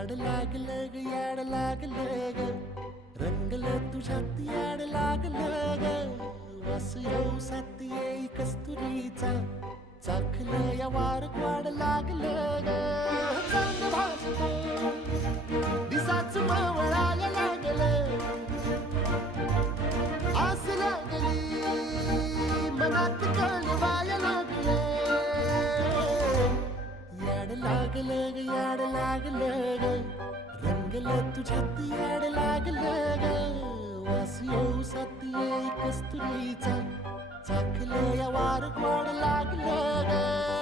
याड लागलं ग याड लागलं ग रंगलं तुझ्यात याड लागलं ग वास येऊ साथ येई कस्तुरीचा चाखलं या वार वाड लागलं ग चांद भासतो दिसाच मावळायला लागलं आस लागली मनात कळवायला लागलं याड लागलं ग याड लागलं ग रंगलं तुझ्यात याड लागलं ग वास येऊ साथ येई कस्तुरीचा चाखलं या वार वाड लागलं ग